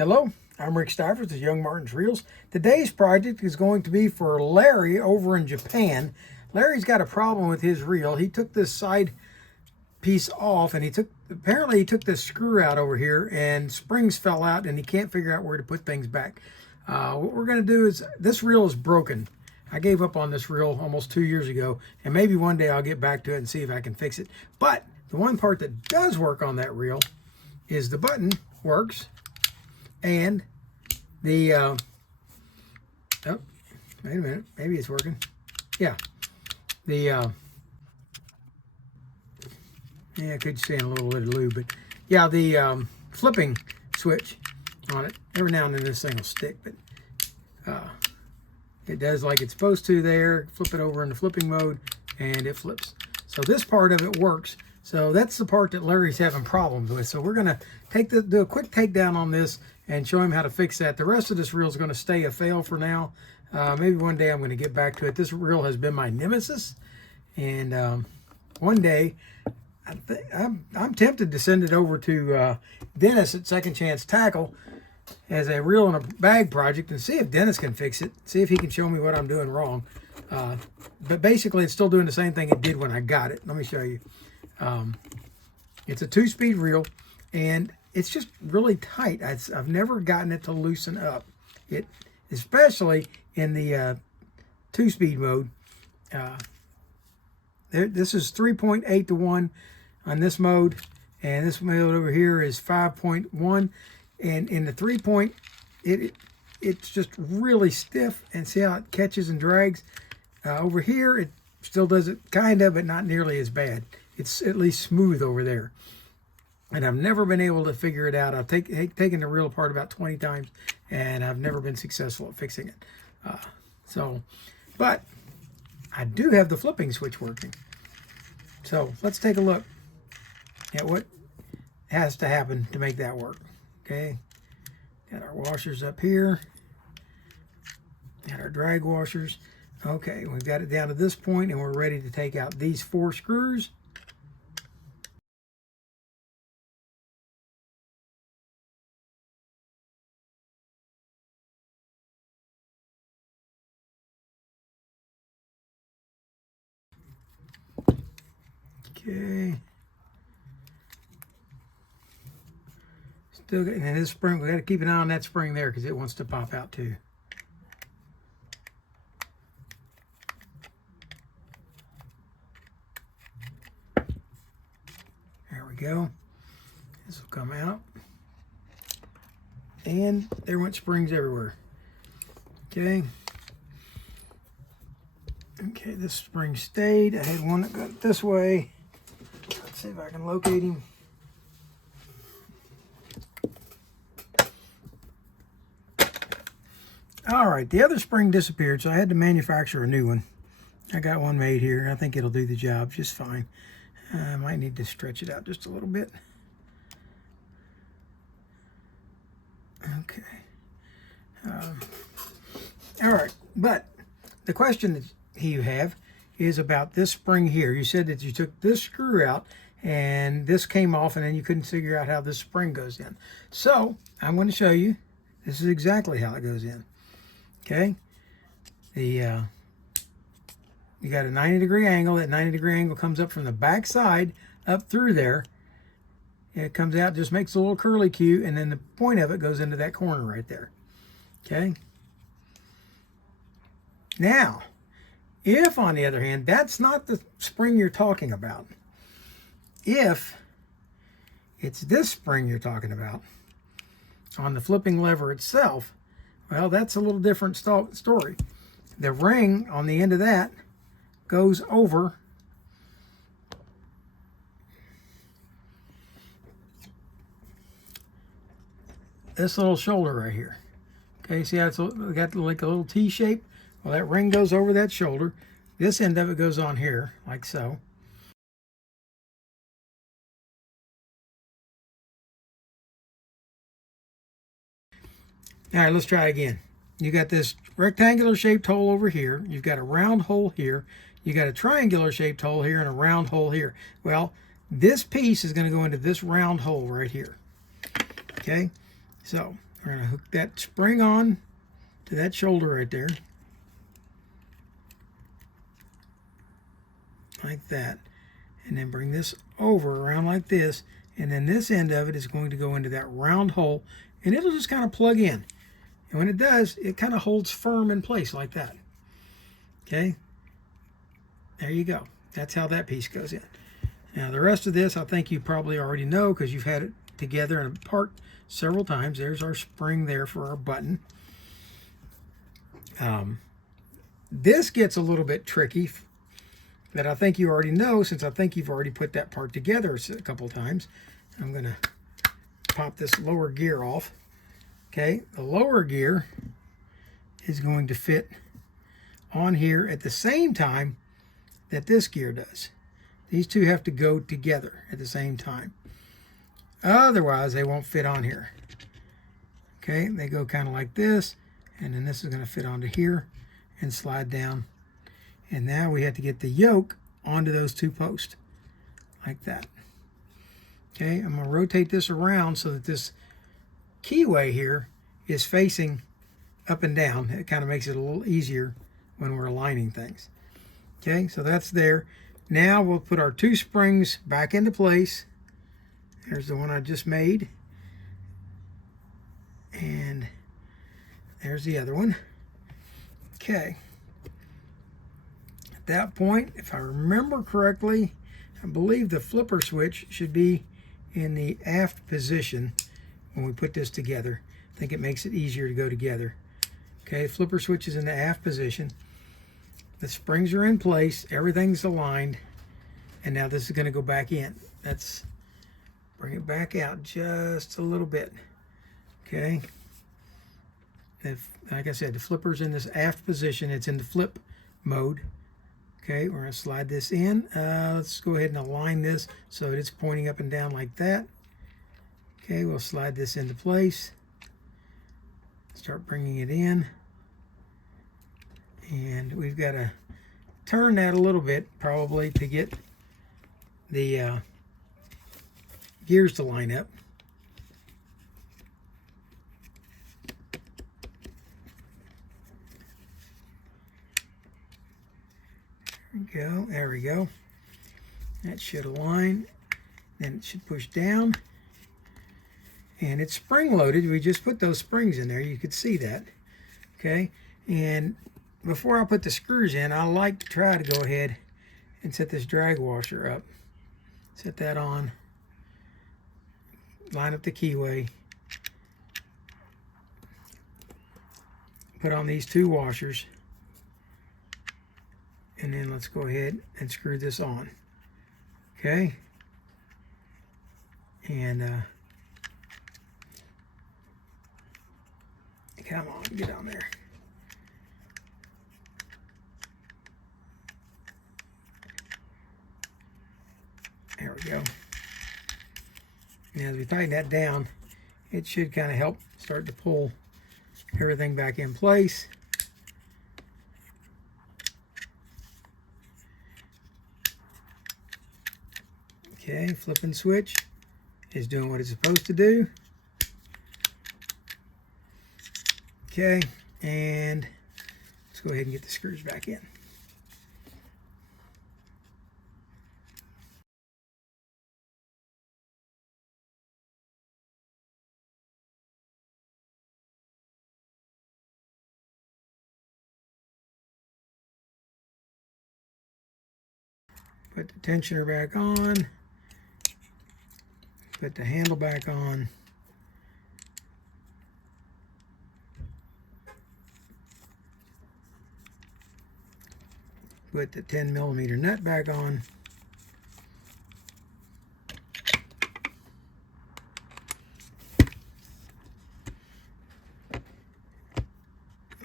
Hello, I'm Rick Stivers of YoungMartin'sReels. Today's project is going to be for Larry over in Japan. Larry's got a problem with his reel. He took this side piece off and apparently he took this screw out over here and springs fell out and he can't figure out where to put things back. What we're going to do is, this reel is broken. I gave up on this reel almost 2 years ago, and maybe one day I'll get back to it and see if I can fix it. But the one part that does work on that reel is the button works. And the, oh, wait a minute, maybe it's working. Yeah, yeah, I could stand a little bit of lube, but yeah, the flipping switch on it, every now and then this thing will stick, but it does like it's supposed to there. Flip it over into flipping mode, and it flips. So this part of it works. So that's the part that Larry's having problems with. So we're going to do a quick takedown on this and show him how to fix that. The rest of this reel is going to stay a fail for now. Maybe one day I'm going to get back to it. This reel has been my nemesis. And one day, I'm tempted to send it over to Dennis at Second Chance Tackle as a reel in a bag project and see if Dennis can fix it. See if he can show me what I'm doing wrong. But basically, it's still doing the same thing it did when I got it. Let me show you. It's a 2-speed reel, and it's just really tight. I've never gotten it to loosen up. It, especially in the 2-speed mode. This is 3.8 to 1 on this mode, and this mode over here is 5.1. And in the 3 it's just really stiff, and see how it catches and drags. Over here, it still does it kind of, but not nearly as bad. It's at least smooth over there. And I've never been able to figure it out. I've taken the reel apart about 20 times, and I've never been successful at fixing it. But I do have the flipping switch working. So let's take a look at what has to happen to make that work. Okay, got our washers up here. Got our drag washers. Okay, we've got it down to this point, and we're ready to take out these 4 screws. Okay. Still, and this spring, we got to keep an eye on that spring there because it wants to pop out too. There we go. This will come out. And there went springs everywhere. Okay. Okay, this spring stayed. I had one that got this way. Let's see if I can locate him. All right, the other spring disappeared, so I had to manufacture a new one. I got one made here. I think it'll do the job just fine. I might need to stretch it out just a little bit. Okay. All right, but the question that you have is about this spring here. You said that you took this screw out and this came off, and then you couldn't figure out how this spring goes in. So I'm going to show you. This is exactly how it goes in. Okay, you got a 90-degree angle. That 90-degree angle comes up from the back side up through there. It comes out, just makes a little curly Q, and then the point of it goes into that corner right there. Okay. Now, if on the other hand, that's not the spring you're talking about, if it's this spring you're talking about on the flipping lever itself, well, that's a little different story. The ring on the end of that goes over this little shoulder right here. Okay, see how it's got like a little T shape? Well, that ring goes over that shoulder. This end of it goes on here, like so. All right, let's try again. You got this rectangular shaped hole over here. You've got a round hole here. You got a triangular shaped hole here and a round hole here. Well, this piece is going to go into this round hole right here. Okay, so We're going to hook that spring on to that shoulder right there. Like that. And then bring this over around like this. And then this end of it is going to go into that round hole. And it'll just kind of plug in. And when it does, it kind of holds firm in place like that. Okay. There you go. That's how that piece goes in. Now the rest of this I think you probably already know because you've had it together and apart several times. There's our spring there for our button. This gets a little bit tricky that I think you already know since I think you've already put that part together a couple times. I'm going to pop this lower gear off. Okay, the lower gear is going to fit on here at the same time that this gear does. These two have to go together at the same time. Otherwise, they won't fit on here. Okay, they go kind of like this, and then this is going to fit onto here and slide down. And now we have to get the yoke onto those two posts, like that. Okay, I'm going to rotate this around so that this keyway here is facing up and down. It kind of makes it a little easier when we're aligning things. Okay, so that's there. Now we'll put our two springs back into place. There's the one I just made. And there's the other one. Okay. At that point, if I remember correctly, I believe the flipper switch should be in the aft position when we put this together. I think it makes it easier to go together. Okay, flipper switch is in the aft position. The springs are in place, everything's aligned, and now this is going to go back in. Let's bring it back out just a little bit. Okay. Like I said, the flipper's in this aft position. It's in the flip mode. Okay, we're going to slide this in. Let's go ahead and align this so it's pointing up and down like that. Okay, we'll slide this into place. Start bringing it in. And we've got to turn that a little bit probably to get the gears to line up. There we go. That should align. Then it should push down. And it's spring loaded. We just put those springs in there. You could see that. Okay. And before I put the screws in, I like to try to go ahead and set this drag washer up. Set that on. Line up the keyway. Put on these two washers. And then let's go ahead and screw this on. Okay. And come on, get on there. There we go. And as we tighten that down, it should kind of help start to pull everything back in place. Okay, flipping switch is doing what it's supposed to do. Okay, and let's go ahead and get the screws back in. Put the tensioner back on. Put the handle back on. Put the 10mm nut back on.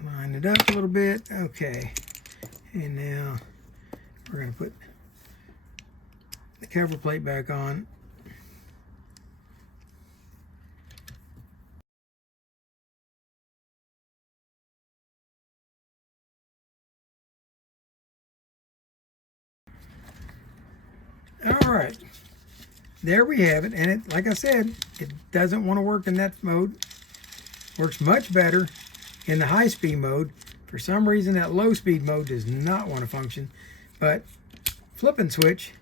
Line it up a little bit. Okay. And now we're going to put the cover plate back on. All right, there we have it. And it, like I said, it doesn't want to work in that mode. Works much better in the high-speed mode. For some reason, that low-speed mode does not want to function. But flip and switch,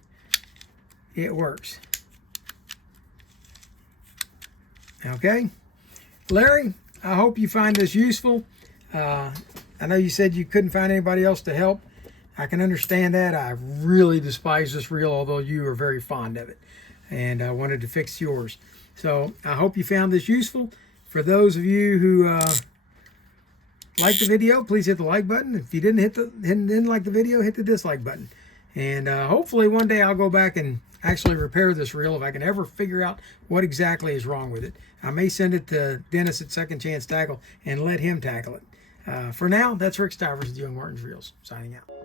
it works. Okay? Larry, I hope you find this useful. I know you said you couldn't find anybody else to help. I can understand that. I really despise this reel, although you are very fond of it. And I wanted to fix yours. So I hope you found this useful. For those of you who like the video, please hit the like button. If you didn't like the video, hit the dislike button. And hopefully one day I'll go back and actually repair this reel if I can ever figure out what exactly is wrong with it. I may send it to Dennis at Second Chance Tackle and let him tackle it. For now, that's Rick Stivers with Young Martin's Reels, signing out.